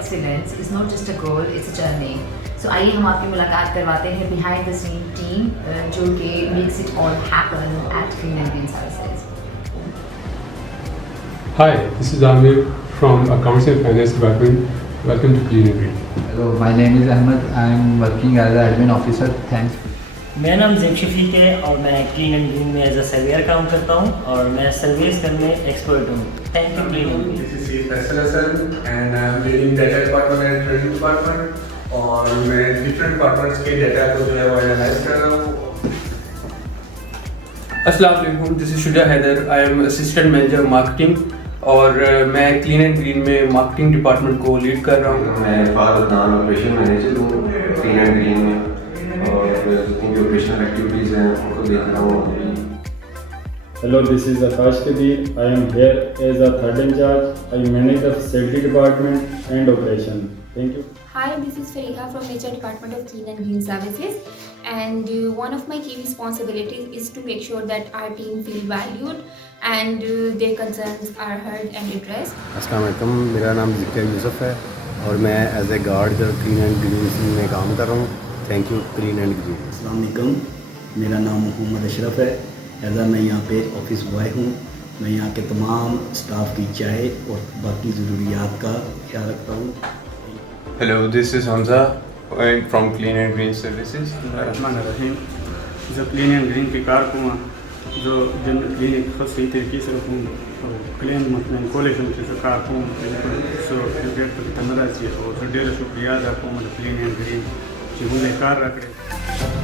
excellence is not just a goal, it's a journey. So आइए हम आपकी मुलाकात करवाते हैं behind the scene team जो कि makes it all happen at Clean and Green Services. Hi, this is Amir from Accounts and Finance Department. Welcome to Clean and Green. Hello, my name is Ahmed. I am working as an admin officer. Thanks. मेरा नाम ज़ेब शफीक है और मैं Clean and Green में as a surveyor काम करता हूँ और मैं सर्विस करने एक्सपर्ट हूँ. Thank you Clean and green. This is Faisal and I am leading data department and trading department और मैं different departments के data को जो है वो analyze कर रहा हूँ. अस्सलाम वालेकुम, this is Shuja Haider. I am assistant manager marketing और मैं क्लीन एंड ग्रीन में मार्केटिंग डिपार्टमेंट को लीड कर रहा हूँ. मैं फारूक नाम ऑपरेशन मैनेजर हूँ क्लीन एंड ग्रीन में और जितनी भी ऑपरेशनल एक्टिविटीज़ हैं उनको देख रहा हूँ. Hello, this is Akash Kadir. I am here as a third in charge. I manage the facility department and operation. Thank you. Hi, this is Fariha from HR Department of Clean and Green Services, and one of my key responsibilities is to make sure that our team feel valued and their concerns are heard and addressed. अस्सलाम वालेकुम, मेरा नाम ज़िक्र यूसुफ है और मैं as a guard Clean and Green में काम कर रहा हूँ. Thank you Clean and Green. अस्सलाम वालेकुम, मेरा नाम मोहम्मद अशरफ है. ऐसा मैं यहाँ पे ऑफिस बॉय हूँ. मैं यहाँ के तमाम स्टाफ की चाय और बाकी ज़रूरियात का ख्याल रखता हूँ. Hello, this is Hamza from Clean and Green Services. Bismillahirrahmanirrahim. जो क्लीन एंड ग्रीन की कारकुन जो जन क्लिनिक खसी तरीके से रखूँ क्लीन मतलब कॉलेज में जो कारकुन सो गेट तक तंदरा चाहिए और डेढ़ शुक्रिया आपको मतलब क्लीन एंड ग्रीन जो कार रख रहे.